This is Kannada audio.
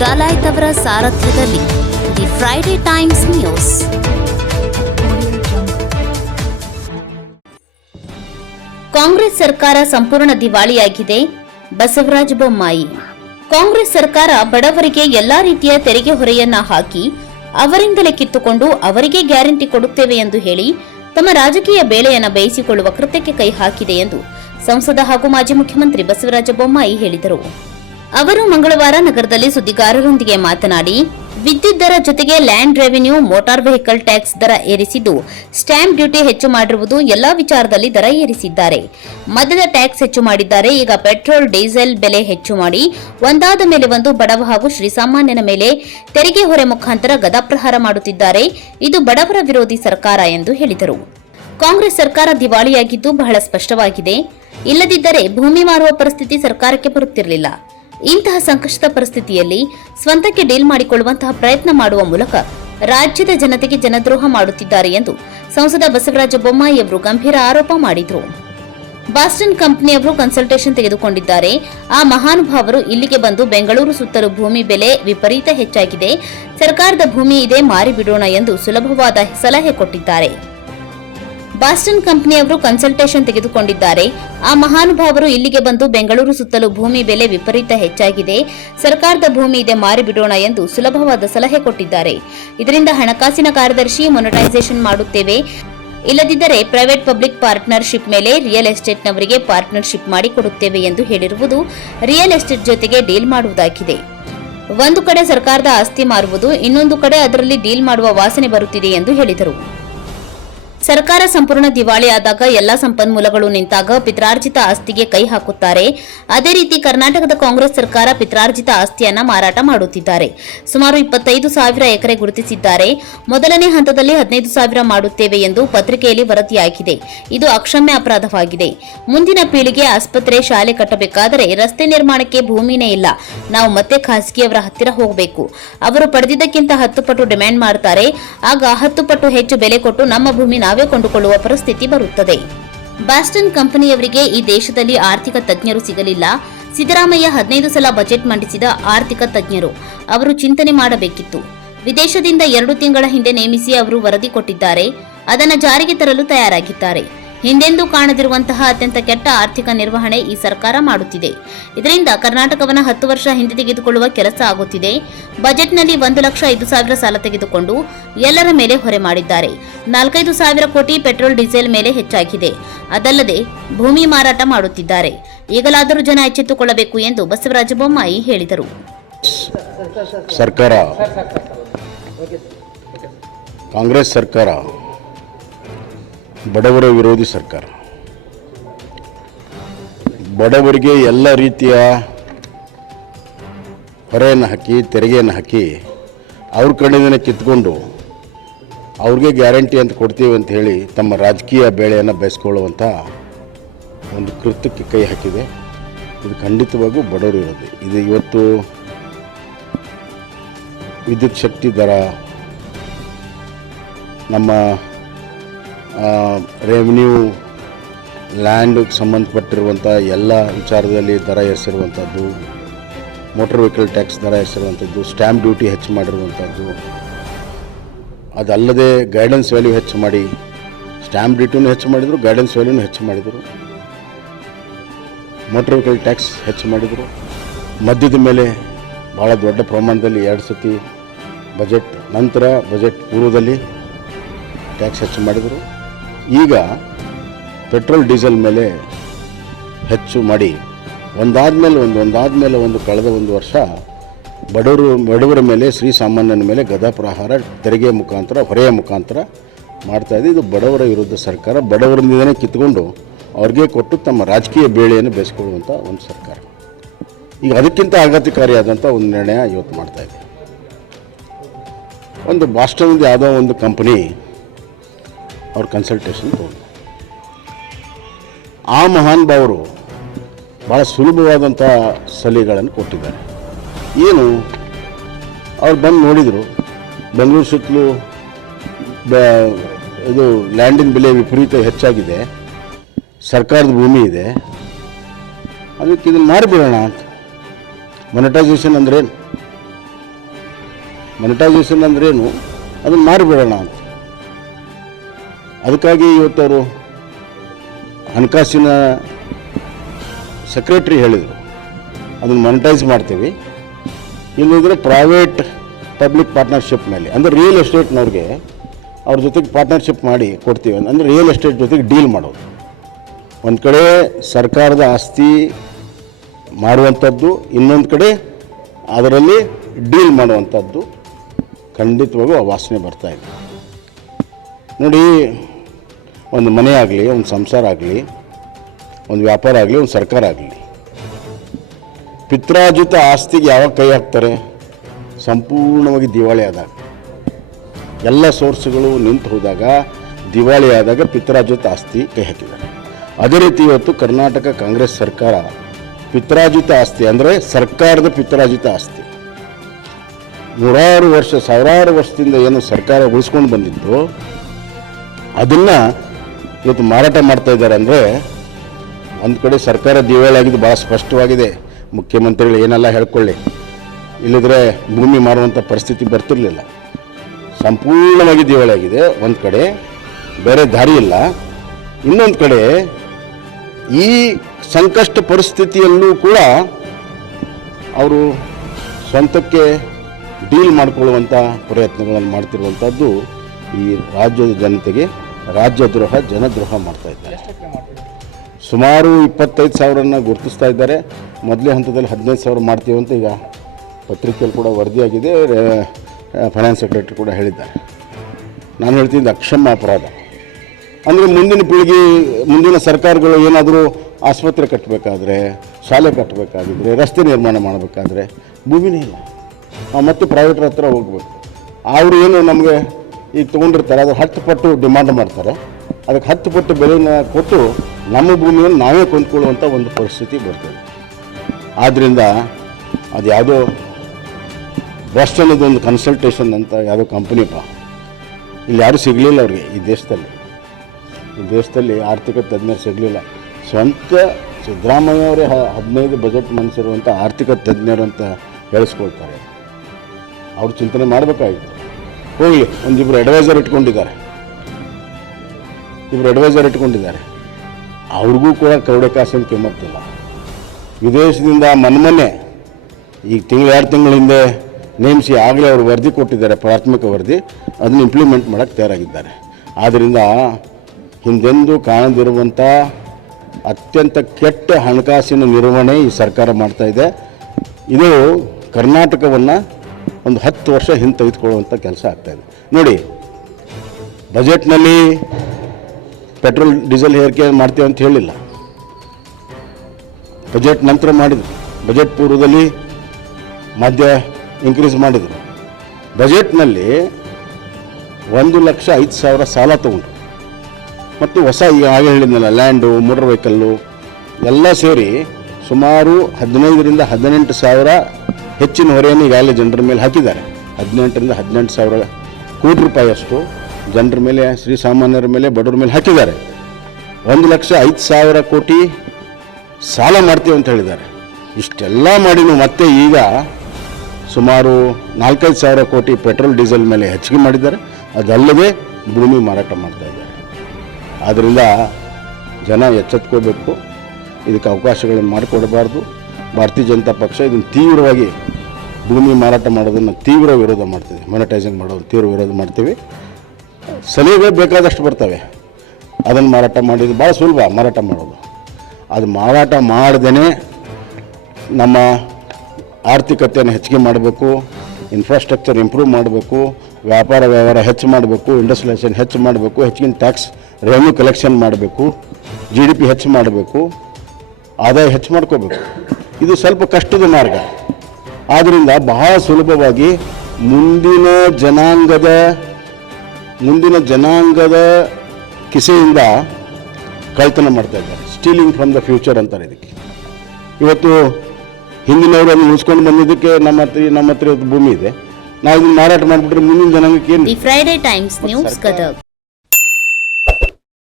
ಡಾಲಾಯ್ತ್ ಅವರ ಸಾರಥ್ಯದಲ್ಲಿ the Friday Times News. Congress ಸರ್ಕಾರ ಸಂಪೂರ್ಣ ದಿವಾಳಿಯಾಗಿದೆ, ಬಸವರಾಜ ಬೊಮ್ಮಾಯಿ. ಕಾಂಗ್ರೆಸ್ ಸರ್ಕಾರ ಬಡವರಿಗೆ ಎಲ್ಲಾ ರೀತಿಯ ತೆರಿಗೆ ಹೊರೆಯನ್ನ ಹಾಕಿ ಅವರಿಂದಲೇ ಕಿತ್ತುಕೊಂಡು ಅವರಿಗೆ ಗ್ಯಾರಂಟಿ ಕೊಡುತ್ತೇವೆ ಎಂದು ಹೇಳಿ ತಮ್ಮ ರಾಜಕೀಯ ಬೇಳೆಯನ್ನು ಬೇಯಿಸಿಕೊಳ್ಳುವ ಕೃತ್ಯಕ್ಕೆ ಕೈ ಹಾಕಿದೆ ಎಂದು ಸಂಸದ ಹಾಗೂ ಮಾಜಿ ಮುಖ್ಯಮಂತ್ರಿ ಬಸವರಾಜ ಬೊಮ್ಮಾಯಿ ಹೇಳಿದರು. ಅವರು ಮಂಗಳವಾರ ನಗರದಲ್ಲಿ ಸುದ್ದಿಗಾರರೊಂದಿಗೆ ಮಾತನಾಡಿ, ವಿದ್ಯುತ್ ದರ ಜೊತೆಗೆ land revenue, motor vehicle tax ದರ ಏರಿಸಿದ್ದು, ಸ್ಟಾಂಪ್ ಡ್ಯೂಟಿ ಹೆಚ್ಚು ಮಾಡಿರುವುದು, ಎಲ್ಲಾ ವಿಚಾರದಲ್ಲಿ ದರ ಏರಿಸಿದ್ದಾರೆ. ಮದ್ಯದ ಟ್ಯಾಕ್ಸ್ ಹೆಚ್ಚು ಮಾಡಿದ್ದಾರೆ. ಈಗ ಪೆಟ್ರೋಲ್, ಡೀಸೆಲ್ ಬೆಲೆ ಹೆಚ್ಚು ಮಾಡಿ ಒಂದಾದ ಮೇಲೆ ಒಂದು ಬಡವ ಹಾಗೂ ಶ್ರೀಸಾಮಾನ್ಯನ ಮೇಲೆ ತೆರಿಗೆ ಹೊರೆ ಮುಖಾಂತರ ಗದಾಪ್ರಹಾರ ಮಾಡುತ್ತಿದ್ದಾರೆ. ಇದು ಬಡವರ ವಿರೋಧಿ ಸರ್ಕಾರ ಎಂದು ಹೇಳಿದರು. ಕಾಂಗ್ರೆಸ್ ಸರ್ಕಾರ ದಿವಾಳಿಯಾಗಿದ್ದು ಬಹಳ ಸ್ಪಷ್ಟವಾಗಿದೆ. ಇಲ್ಲದಿದ್ದರೆ ಭೂಮಿ ಮಾರುವ ಪರಿಸ್ಥಿತಿ ಸರ್ಕಾರಕ್ಕೆ ಬರುತ್ತಿರಲಿಲ್ಲ. ಇಂತಹ ಸಂಕಷ್ಟದ ಪರಿಸ್ಥಿತಿಯಲ್ಲಿ ಸ್ವಂತಕ್ಕೆ ಡೀಲ್ ಮಾಡಿಕೊಳ್ಳುವಂತಹ ಪ್ರಯತ್ನ ಮಾಡುವ ಮೂಲಕ ರಾಜ್ಯದ ಜನತೆಗೆ ಜನದ್ರೋಹ ಮಾಡುತ್ತಿದ್ದಾರೆ ಎಂದು ಸಂಸದ ಬಸವರಾಜ ಬೊಮ್ಮಾಯಿ ಅವರು ಗಂಭೀರ ಆರೋಪ ಮಾಡಿದರು. ಬಾಸ್ಟನ್ ಕಂಪನಿಯವರು ಕನ್ಸಲ್ಟೇಷನ್ ತೆಗೆದುಕೊಂಡಿದ್ದಾರೆ. ಆ ಮಹಾನುಭಾವರು ಇಲ್ಲಿಗೆ ಬಂದು ಬೆಂಗಳೂರು ಸುತ್ತಲೂ ಭೂಮಿ ಬೆಲೆ ವಿಪರೀತ ಹೆಚ್ಚಾಗಿದೆ, ಸರ್ಕಾರದ ಭೂಮಿ ಇದೆ, ಮಾರಿಬಿಡೋಣ ಎಂದು ಸುಲಭವಾದ ಸಲಹೆ ಕೊಟ್ಟಿದ್ದಾರೆ. ಬಾಸ್ಟನ್ ಕಂಪನಿಯವರು ಕನ್ಸಲ್ಟೇಷನ್ ತೆಗೆದುಕೊಂಡಿದ್ದಾರೆ. ಆ ಮಹಾನುಭಾವರು ಇಲ್ಲಿಗೆ ಬಂದು ಬೆಂಗಳೂರು ಸುತ್ತಲೂ ಭೂಮಿ ಬೆಲೆ ವಿಪರೀತ ಹೆಚ್ಚಾಗಿದೆ, ಸರ್ಕಾರದ ಭೂಮಿ ಇದೆ, ಮಾರಿಬಿಡೋಣ ಎಂದು ಸುಲಭವಾದ ಸಲಹೆ ಕೊಟ್ಟಿದ್ದಾರೆ. ಇದರಿಂದ ಹಣಕಾಸಿನ ಕಾರ್ಯದರ್ಶಿ ಮೊನೆಟೈಸೇಷನ್ ಮಾಡುತ್ತೇವೆ, ಇಲ್ಲದಿದ್ದರೆ ಪ್ರೈವೇಟ್ ಪಬ್ಲಿಕ್ ಪಾರ್ಟ್ನರ್ಶಿಪ್ ಮೇಲೆ ರಿಯಲ್ ಎಸ್ಟೇಟ್ನವರಿಗೆ ಪಾರ್ಟ್ನರ್ಶಿಪ್ ಮಾಡಿಕೊಡುತ್ತೇವೆ ಎಂದು ಹೇಳಿರುವುದು ರಿಯಲ್ ಎಸ್ಟೇಟ್ ಜೊತೆಗೆ ಡೀಲ್ ಮಾಡುವುದಾಗಿದೆ. ಒಂದು ಕಡೆ ಸರ್ಕಾರದ ಆಸ್ತಿ ಮಾರುವುದು, ಇನ್ನೊಂದು ಕಡೆ ಅದರಲ್ಲಿ ಡೀಲ್ ಮಾಡುವ ವಾಸನೆ ಬರುತ್ತಿದೆ ಎಂದು ಹೇಳಿದರು. ಸರ್ಕಾರ ಸಂಪೂರ್ಣ ದಿವಾಳಿಯಾದಾಗ ಎಲ್ಲಾ ಸಂಪನ್ಮೂಲಗಳು ನಿಂತಾಗ ಪಿತ್ರಾರ್ಜಿತ ಆಸ್ತಿಗೆ ಕೈ ಹಾಕುತ್ತಾರೆ. ಅದೇ ರೀತಿ ಕರ್ನಾಟಕದ ಕಾಂಗ್ರೆಸ್ ಸರ್ಕಾರ ಪಿತ್ರಾರ್ಜಿತ ಆಸ್ತಿಯನ್ನ ಮಾರಾಟ ಮಾಡುತ್ತಿದ್ದಾರೆ. ಸುಮಾರು 25,000 ಎಕರೆ ಗುರುತಿಸಿದ್ದಾರೆ. ಮೊದಲನೇ ಹಂತದಲ್ಲಿ 15,000 ಮಾಡುತ್ತೇವೆ ಎಂದು ಪತ್ರಿಕೆಯಲ್ಲಿ ವರದಿಯಾಗಿದೆ. ಇದು ಅಕ್ಷಮ್ಯ ಅಪರಾಧವಾಗಿದೆ. ಮುಂದಿನ ಪೀಳಿಗೆ ಆಸ್ಪತ್ರೆ, ಶಾಲೆ ಕಟ್ಟಬೇಕಾದರೆ ರಸ್ತೆ ನಿರ್ಮಾಣಕ್ಕೆ ಭೂಮಿನೇ ಇಲ್ಲ. ನಾವು ಮತ್ತೆ ಖಾಸಗಿಯವರ ಹತ್ತಿರ ಹೋಗಬೇಕು. ಅವರು ಪಡೆದಿದ್ದಕ್ಕಿಂತ 10 ಪಟ್ಟು ಡಿಮ್ಯಾಂಡ್ ಮಾಡ್ತಾರೆ. ಆಗ 10 ಪಟ್ಟು ಹೆಚ್ಚು ಬೆಲೆ ಕೊಟ್ಟು ನಮ್ಮ ಭೂಮಿ ನಾವೇ ಕೊಂಡುಕೊಳ್ಳುವ ಪರಿಸ್ಥಿತಿ ಬರುತ್ತದೆ. ಬಾಸ್ಟನ್ ಕಂಪನಿಯವರಿಗೆ ಈ ದೇಶದಲ್ಲಿ ಆರ್ಥಿಕ ತಜ್ಞರು ಸಿಗಲಿಲ್ಲ. ಸಿದ್ದರಾಮಯ್ಯ 15 ಸಲ ಬಜೆಟ್ ಮಂಡಿಸಿದ ಆರ್ಥಿಕ ತಜ್ಞರು. ಅವರು ಚಿಂತನೆ ಮಾಡಬೇಕಿತ್ತು. ವಿದೇಶದಿಂದ 2 ತಿಂಗಳ ಹಿಂದೆ ನೇಮಿಸಿ ಅವರು ವರದಿ ಕೊಟ್ಟಿದ್ದಾರೆ. ಅದನ್ನು ಜಾರಿಗೆ ತರಲು ತಯಾರಾಗಿದ್ದಾರೆ. ಹಿಂದೆಂದೂ ಕಾಣದಿರುವಂತಹ ಅತ್ಯಂತ ಕೆಟ್ಟ ಆರ್ಥಿಕ ನಿರ್ವಹಣೆ ಈ ಸರ್ಕಾರ ಮಾಡುತ್ತಿದೆ. ಇದರಿಂದ ಕರ್ನಾಟಕವನ್ನು 10 ವರ್ಷ ಹಿಂದೆ ತೆಗೆದುಕೊಳ್ಳುವ ಕೆಲಸ ಆಗುತ್ತಿದೆ. ಬಜೆಟ್ನಲ್ಲಿ 1,05,000 ಸಾಲ ತೆಗೆದುಕೊಂಡು ಎಲ್ಲರ ಮೇಲೆ ಹೊರೆ ಮಾಡಿದ್ದಾರೆ. 4,500 ಕೋಟಿ ಪೆಟ್ರೋಲ್, ಡೀಸೆಲ್ ಮೇಲೆ ಹೆಚ್ಚಾಗಿದೆ. ಅದಲ್ಲದೆ ಭೂಮಿ ಮಾರಾಟ ಮಾಡುತ್ತಿದ್ದಾರೆ. ಈಗಲಾದರೂ ಜನ ಎಚ್ಚೆತ್ತುಕೊಳ್ಳಬೇಕು ಎಂದು ಬಸವರಾಜ ಬೊಮ್ಮಾಯಿ ಹೇಳಿದರು. ಸರ್ಕಾರ, ಕಾಂಗ್ರೆಸ್ ಸರ್ಕಾರ ಬಡವರ ವಿರೋಧಿ ಸರ್ಕಾರ. ಬಡವರಿಗೆ ಎಲ್ಲ ರೀತಿಯ ಹೊರೆಯನ್ನು ಹಾಕಿ, ತೆರಿಗೆಯನ್ನು ಹಾಕಿ, ಅವ್ರ ಕಡೆಯಿಂದ ಕಿತ್ಕೊಂಡು ಅವ್ರಿಗೆ ಗ್ಯಾರಂಟಿ ಅಂತ ಕೊಡ್ತೀವಿ ಅಂತ ಹೇಳಿ ತಮ್ಮ ರಾಜಕೀಯ ಬೇಳೆಯನ್ನು ಬೇಯಿಸ್ಕೊಳ್ಳುವಂಥ ಒಂದು ಕೃತ್ಯಕ್ಕೆ ಕೈ ಹಾಕಿದೆ. ಇದು ಖಂಡಿತವಾಗೂ ಬಡವರ ವಿರೋಧಿ. ಇದು ಇವತ್ತು ವಿದ್ಯುತ್ ಶಕ್ತಿ ದರ, ನಮ್ಮ ರೆವಿನ್ಯೂ, ಲ್ಯಾಂಡ್ಗೆ ಸಂಬಂಧಪಟ್ಟಿರುವಂಥ ಎಲ್ಲ ವಿಚಾರದಲ್ಲಿ ದರ ಏರಿಸಿರುವಂಥದ್ದು, ಮೋಟರ್ ವೆಹಿಕಲ್ ಟ್ಯಾಕ್ಸ್ ದರ ಏರಿಸಿರುವಂಥದ್ದು, ಸ್ಟ್ಯಾಂಪ್ ಡ್ಯೂಟಿ ಹೆಚ್ಚು ಮಾಡಿರುವಂಥದ್ದು, ಅದಲ್ಲದೆ ಗೈಡೆನ್ಸ್ ವ್ಯಾಲ್ಯೂ ಹೆಚ್ಚು ಮಾಡಿ, ಸ್ಟ್ಯಾಂಪ್ ಡ್ಯೂಟಿನೂ ಹೆಚ್ಚು ಮಾಡಿದರು, ಗೈಡೆನ್ಸ್ ವ್ಯಾಲ್ಯೂನೂ ಹೆಚ್ಚು ಮಾಡಿದರು, ಮೋಟರ್ ವೆಹಿಕಲ್ ಟ್ಯಾಕ್ಸ್ ಹೆಚ್ಚು ಮಾಡಿದರು. ಮದ್ಯದ ಮೇಲೆ ಭಾಳ ದೊಡ್ಡ ಪ್ರಮಾಣದಲ್ಲಿ 2 ಸತಿ ಬಜೆಟ್ ನಂತರ, ಬಜೆಟ್ ಪೂರ್ವದಲ್ಲಿ ಟ್ಯಾಕ್ಸ್ ಹೆಚ್ಚು ಮಾಡಿದರು. ಈಗ ಪೆಟ್ರೋಲ್, ಡೀಸೆಲ್ ಮೇಲೆ ಹೆಚ್ಚು ಮಾಡಿ ಒಂದಾದ ಮೇಲೆ ಒಂದು ಕಳೆದ 1 ವರ್ಷ ಬಡವರ ಮೇಲೆ, ಶ್ರೀಸಾಮಾನ್ಯನ ಮೇಲೆ ಗದಾಪ್ರಹಾರ ತೆರಿಗೆ ಮುಖಾಂತರ, ಹೊರೆಯ ಮುಖಾಂತರ ಮಾಡ್ತಾಯಿದೆ. ಇದು ಬಡವರ ವಿರುದ್ಧ ಸರ್ಕಾರ. ಬಡವರಿಂದನೇ ಕಿತ್ಕೊಂಡು ಅವ್ರಿಗೆ ಕೊಟ್ಟು ತಮ್ಮ ರಾಜಕೀಯ ಬೇಳೆಯನ್ನು ಬೇಯಿಸ್ಕೊಳ್ಳುವಂಥ ಒಂದು ಸರ್ಕಾರ. ಈಗ ಅದಕ್ಕಿಂತ ಆಘಾತಕಾರಿಯಾದಂಥ ಒಂದು ನಿರ್ಣಯ ಇವತ್ತು ಮಾಡ್ತಾಯಿದೆ. ಒಂದು ಬಾಸ್ಟನ್ದು ಯಾವುದೋ ಒಂದು ಕಂಪನಿ ಅವ್ರ ಕನ್ಸಲ್ಟೇಷನ್ ತೊಗೊಂಡು, ಆ ಮಹಾನುಭಾವರು ಭಾಳ ಸುಲಭವಾದಂಥ ಸಲಹೆಗಳನ್ನು ಕೊಟ್ಟಿದ್ದಾರೆ. ಏನು ಅವ್ರು ಬಂದು ನೋಡಿದರು, ಬೆಂಗಳೂರು ಸುತ್ತಲೂ ಇದು ಲ್ಯಾಂಡಿನ ಬೆಲೆ ವಿಪರೀತ ಹೆಚ್ಚಾಗಿದೆ, ಸರ್ಕಾರದ ಭೂಮಿ ಇದೆ, ಅದಕ್ಕೆ ಇದನ್ನು ಮಾರಿಬಿಡೋಣ ಅಂತ. ಮೊನೆಟೈಸೇಷನ್ ಅಂದ್ರೇನು? ಮೊನಿಟೈಸೇಷನ್ ಅಂದ್ರೇನು, ಅದನ್ನು ಮಾರಿಬಿಡೋಣ ಅಂತ. ಅದಕ್ಕಾಗಿ ಇವತ್ತವರು ಹಣಕಾಸಿನ ಸೆಕ್ರೆಟ್ರಿ ಹೇಳಿದರು, ಅದನ್ನು ಮೊನಿಟೈಸ್ ಮಾಡ್ತೀವಿ, ಇಲ್ಲದಿದ್ದರೆ ಪ್ರೈವೇಟ್ ಪಬ್ಲಿಕ್ ಪಾರ್ಟ್ನರ್ಶಿಪ್ ಮೇಲೆ, ಅಂದರೆ ರಿಯಲ್ ಎಸ್ಟೇಟ್ನವ್ರಿಗೆ ಅವ್ರ ಜೊತೆಗೆ ಪಾರ್ಟ್ನರ್ಶಿಪ್ ಮಾಡಿ ಕೊಡ್ತೀವಿ ಅಂದರೆ ರಿಯಲ್ ಎಸ್ಟೇಟ್ ಜೊತೆಗೆ ಡೀಲ್ ಮಾಡೋದು. ಒಂದು ಕಡೆ ಸರ್ಕಾರದ ಆಸ್ತಿ ಮಾರುವಂಥದ್ದು, ಇನ್ನೊಂದು ಕಡೆ ಅದರಲ್ಲಿ ಡೀಲ್ ಮಾಡುವಂಥದ್ದು ಖಂಡಿತವಾಗೂ ಆ ವಾಸನೆ ಬರ್ತಾಯಿದೆ. ನೋಡಿ, ಒಂದು ಮನೆ ಆಗಲಿ, ಒಂದು ಸಂಸಾರ ಆಗಲಿ, ಒಂದು ವ್ಯಾಪಾರ ಆಗಲಿ, ಒಂದು ಸರ್ಕಾರ ಆಗಲಿ, ಪಿತ್ರಾರ್ಜಿತ ಆಸ್ತಿಗೆ ಯಾವಾಗ ಕೈ ಹಾಕ್ತಾರೆ? ಸಂಪೂರ್ಣವಾಗಿ ದಿವಾಳಿ ಆದಾಗ, ಎಲ್ಲ ಸೋರ್ಸ್ಗಳು ನಿಂತು ಹೋದಾಗ, ದಿವಾಳಿ ಆದಾಗ ಪಿತ್ರಾರ್ಜಿತ ಆಸ್ತಿ ಕೈ ಹಾಕಿದ್ದಾರೆ. ಅದೇ ರೀತಿ ಇವತ್ತು ಕರ್ನಾಟಕ ಕಾಂಗ್ರೆಸ್ ಸರ್ಕಾರ ಪಿತ್ರಾರ್ಜಿತ ಆಸ್ತಿ ಅಂದರೆ ಸರ್ಕಾರದ ಪಿತ್ರಾರ್ಜಿತ ಆಸ್ತಿ, ನೂರಾರು ವರ್ಷ, ಸಾವಿರಾರು ವರ್ಷದಿಂದ ಏನು ಸರ್ಕಾರ ಉಳಿಸ್ಕೊಂಡು ಬಂದಿತ್ತು, ಅದನ್ನು ಇವತ್ತು ಮಾರಾಟ ಮಾಡ್ತಾ ಇದ್ದಾರೆ. ಅಂದರೆ ಒಂದು ಕಡೆ ಸರ್ಕಾರ ದಿವಾಳಿ ಆಗಿದ್ದು ಭಾಳ ಸ್ಪಷ್ಟವಾಗಿದೆ. ಮುಖ್ಯಮಂತ್ರಿಗಳು ಏನೆಲ್ಲ ಹೇಳ್ಕೊಳ್ಳಿ, ಇಲ್ಲದ್ರೆ ಭೂಮಿ ಮಾರುವಂಥ ಪರಿಸ್ಥಿತಿ ಬರ್ತಿರಲಿಲ್ಲ. ಸಂಪೂರ್ಣವಾಗಿ ದಿವಾಳಿ ಆಗಿದೆ. ಒಂದು ಕಡೆ ಬೇರೆ ದಾರಿ ಇಲ್ಲ, ಇನ್ನೊಂದು ಕಡೆ ಈ ಸಂಕಷ್ಟ ಪರಿಸ್ಥಿತಿಯಲ್ಲೂ ಕೂಡ ಅವರು ಸ್ವಂತಕ್ಕೆ ಡೀಲ್ ಮಾಡಿಕೊಳ್ಳುವಂಥ ಪ್ರಯತ್ನಗಳನ್ನು ಮಾಡ್ತಿರುವಂಥದ್ದು ಈ ರಾಜ್ಯದ ಜನತೆಗೆ ರಾಜ್ಯದ್ರೋಹ, ಜನದ್ರೋಹ ಮಾಡ್ತಾ ಇದ್ದಾರೆ. ಸುಮಾರು 25,000 ಗುರುತಿಸ್ತಾ ಇದ್ದಾರೆ. ಮೊದಲೇ ಹಂತದಲ್ಲಿ 15,000 ಮಾಡ್ತೀವಿ ಅಂತ ಈಗ ಪತ್ರಿಕೆಯಲ್ಲಿ ಕೂಡ ವರದಿಯಾಗಿದೆ. ಫೈನಾನ್ಸ್ ಸೆಕ್ರೆಟರಿ ಕೂಡ ಹೇಳಿದ್ದಾರೆ. ನಾನು ಹೇಳ್ತಿದ್ದೆ ಅಕ್ಷಮ್ಯ ಅಪರಾಧ. ಅಂದರೆ ಮುಂದಿನ ಪೀಳಿಗೆ, ಮುಂದಿನ ಸರ್ಕಾರಗಳು ಏನಾದರೂ ಆಸ್ಪತ್ರೆ ಕಟ್ಟಬೇಕಾದ್ರೆ, ಶಾಲೆ ಕಟ್ಟಬೇಕಾಗಿದ್ರೆ, ರಸ್ತೆ ನಿರ್ಮಾಣ ಮಾಡಬೇಕಾದ್ರೆ ಭೂಮಿನೇ ಇಲ್ಲ. ನಾವು ಮತ್ತೆ ಪ್ರೈವೇಟ್ರ ಹತ್ರ ಹೋಗ್ಬೇಕು. ಅವರು ಏನು ನಮಗೆ ಈಗ ತೊಗೊಂಡಿರ್ತಾರೆ, ಅದ್ರ 10 ಪಟ್ಟು ಡಿಮಾಂಡ್ ಮಾಡ್ತಾರೆ. ಅದಕ್ಕೆ 10 ಪಟ್ಟು ಬೆಲೆನ ಕೊಟ್ಟು ನಮ್ಮ ಭೂಮಿಯನ್ನು ನಾವೇ ಕೊಂಡ್ಕೊಳ್ಳುವಂಥ ಒಂದು ಪರಿಸ್ಥಿತಿ ಬರ್ತದೆ. ಆದ್ದರಿಂದ ಅದು ಯಾವುದೋ ಬಾಸ್ಟನ್ನದೊಂದು ಕನ್ಸಲ್ಟೇಷನ್ ಅಂತ ಯಾವುದೋ ಕಂಪ್ನಿಪ್ಪ, ಇಲ್ಲಿ ಯಾರೂ ಸಿಗಲಿಲ್ಲ ಅವ್ರಿಗೆ. ಈ ದೇಶದಲ್ಲಿ ಆರ್ಥಿಕ ತಜ್ಞರು ಸಿಗಲಿಲ್ಲ. ಸ್ವಂತ ಸಿದ್ದರಾಮಯ್ಯ ಅವರೇ 15 ಬಜೆಟ್ ಮಂಡಿಸಿರುವಂಥ ಆರ್ಥಿಕ ತಜ್ಞರು ಅಂತ ಹೇಳಿಸ್ಕೊಳ್ತಾರೆ. ಅವ್ರು ಚಿಂತನೆ ಮಾಡಬೇಕಾಗಿತ್ತು. ಹೋಗಲಿ, ಒಂದಿಬ್ಬರು ಅಡ್ವೈಸರ್ ಇಟ್ಕೊಂಡಿದ್ದಾರೆ, ಅವ್ರಿಗೂ ಕೂಡ ಕರೋಡೆ ಕಾಸಿನ ಕಿಮ್ಮತ್ತಿಲ್ಲ. ವಿದೇಶದಿಂದ ಮೊನ್ನೆ ಈಗ 2 ತಿಂಗಳ ಹಿಂದೆ ನೇಮಿಸಿ ಆಗಲೇ ಅವರು ವರದಿ ಕೊಟ್ಟಿದ್ದಾರೆ, ಪ್ರಾಥಮಿಕ ವರದಿ. ಅದನ್ನು ಇಂಪ್ಲಿಮೆಂಟ್ ಮಾಡೋಕ್ಕೆ ತಯಾರಾಗಿದ್ದಾರೆ. ಆದ್ದರಿಂದ ಹಿಂದೆಂದೂ ಕಾಣದಿರುವಂಥ ಅತ್ಯಂತ ಕೆಟ್ಟ ಹಣಕಾಸಿನ ನಿರ್ವಹಣೆ ಈ ಸರ್ಕಾರ ಮಾಡ್ತಾಯಿದೆ. ಇದು ಕರ್ನಾಟಕವನ್ನು ಒಂದು 10 ವರ್ಷ ಹಿಂದೆ ತೆಗೆದುಕೊಳ್ಳುವಂಥ ಕೆಲಸ ಆಗ್ತಾಯಿದೆ. ನೋಡಿ, ಬಜೆಟ್ನಲ್ಲಿ ಪೆಟ್ರೋಲ್ ಡೀಸೆಲ್ ಏರಿಕೆ ಮಾಡ್ತೀವಿ ಅಂತ ಹೇಳಿಲ್ಲ, ಬಜೆಟ್ ನಂತರ ಮಾಡಿದರು. ಬಜೆಟ್ ಪೂರ್ವದಲ್ಲಿ ಮದ್ಯ ಇನ್ಕ್ರೀಸ್ ಮಾಡಿದರು. ಬಜೆಟ್ನಲ್ಲಿ 1,05,000 ಸಾಲ ತೊಗೊಂಡ್ರು. ಮತ್ತು ಹೊಸ, ಈಗ ಹಾಗೆ ಹೇಳಿದ್ನಲ್ಲ, ಲ್ಯಾಂಡು, ಮೋಟರ್ ವೆಹಿಕಲ್ಲು ಎಲ್ಲ ಸೇರಿ ಸುಮಾರು 15,000 ರಿಂದ 18,000 ಹೆಚ್ಚಿನ ಹೊರೆಯನ್ನು ಈಗಾಗಲೇ ಜನರ ಮೇಲೆ ಹಾಕಿದ್ದಾರೆ. 18,000 ರಿಂದ 18,000 ಕೋಟಿ ರೂಪಾಯಿಯಷ್ಟು ಜನರ ಮೇಲೆ, ಶ್ರೀಸಾಮಾನ್ಯರ ಮೇಲೆ, ಬಡವರ ಮೇಲೆ ಹಾಕಿದ್ದಾರೆ. 1,05,000 ಕೋಟಿ ಸಾಲ ಮಾಡ್ತೀವಿ ಅಂತ ಹೇಳಿದ್ದಾರೆ. ಇಷ್ಟೆಲ್ಲ ಮಾಡಿನೂ ಮತ್ತೆ ಈಗ ಸುಮಾರು 4,500 ಕೋಟಿ ಪೆಟ್ರೋಲ್ ಡೀಸೆಲ್ ಮೇಲೆ ಹೆಚ್ಚಿಗೆ ಮಾಡಿದ್ದಾರೆ. ಅದಲ್ಲದೆ ಭೂಮಿ ಮಾರಾಟ ಮಾಡ್ತಾ ಇದ್ದಾರೆ. ಆದ್ದರಿಂದ ಜನ ಎಚ್ಚೆತ್ಕೋಬೇಕು, ಇದಕ್ಕೆ ಅವಕಾಶಗಳನ್ನು ಮಾಡಿಕೊಡಬಾರ್ದು. ಭಾರತೀಯ ಜನತಾ ಪಕ್ಷ ಇದನ್ನು ತೀವ್ರವಾಗಿ, ಭೂಮಿ ಮಾರಾಟ ಮಾಡೋದನ್ನು ತೀವ್ರ ವಿರೋಧ ಮಾಡ್ತೀವಿ, ಮೊನಿಟೈಸಿಂಗ್ ಮಾಡೋದು ತೀವ್ರ ವಿರೋಧ ಮಾಡ್ತೀವಿ. ಸಲಹೆಗಳು ಬೇಕಾದಷ್ಟು ಬರ್ತವೆ, ಅದನ್ನು ಮಾರಾಟ ಮಾಡಿದ್ದು ಭಾಳ ಸುಲಭ. ಮಾರಾಟ ಮಾಡೋದು, ಅದು ಮಾರಾಟ ಮಾಡದೇ ನಮ್ಮ ಆರ್ಥಿಕತೆಯನ್ನು ಹೆಚ್ಚಿಗೆ ಮಾಡಬೇಕು, ಇನ್ಫ್ರಾಸ್ಟ್ರಕ್ಚರ್ ಇಂಪ್ರೂವ್ ಮಾಡಬೇಕು, ವ್ಯಾಪಾರ ವ್ಯವಹಾರ ಹೆಚ್ಚು ಮಾಡಬೇಕು, ಇಂಡಸ್ಟ್ರಿಯಲೈಸೇಷನ್ ಹೆಚ್ಚು ಮಾಡಬೇಕು, ಹೆಚ್ಚಿನ ಟ್ಯಾಕ್ಸ್ ರೆವೆನ್ಯೂ ಕಲೆಕ್ಷನ್ ಮಾಡಬೇಕು, GDP ಹೆಚ್ಚು ಮಾಡಬೇಕು, ಆದಾಯ ಹೆಚ್ಚು ಮಾಡ್ಕೋಬೇಕು. ಇದು ಸ್ವಲ್ಪ ಕಷ್ಟದ ಮಾರ್ಗ. ಆದ್ದರಿಂದ ಬಹಳ ಸುಲಭವಾಗಿ ಮುಂದಿನ ಜನಾಂಗದ ಕಿಸೆಯಿಂದ ಕಳ್ತನ ಮಾಡ್ತಾ ಇದ್ದಾರೆ. ಸ್ಟೀಲಿಂಗ್ ಫ್ರಮ್ ದ ಫ್ಯೂಚರ್ ಅಂತಾರೆ ಇದಕ್ಕೆ. ಇವತ್ತು ಹಿಂದಿನವರನ್ನು ಉಳಿಸ್ಕೊಂಡು ಬಂದಿದ್ದಕ್ಕೆ ನಮ್ಮ ಹತ್ರ ಇವತ್ತು ಭೂಮಿ ಇದೆ. ನಾವು ಇದನ್ನು ಮಾರಾಟ ಮಾಡಿಬಿಟ್ರೆ ಮುಂದಿನ ಜನಾಂಗಕ್ಕೆ ಏನು? The Friday Times news Gadag.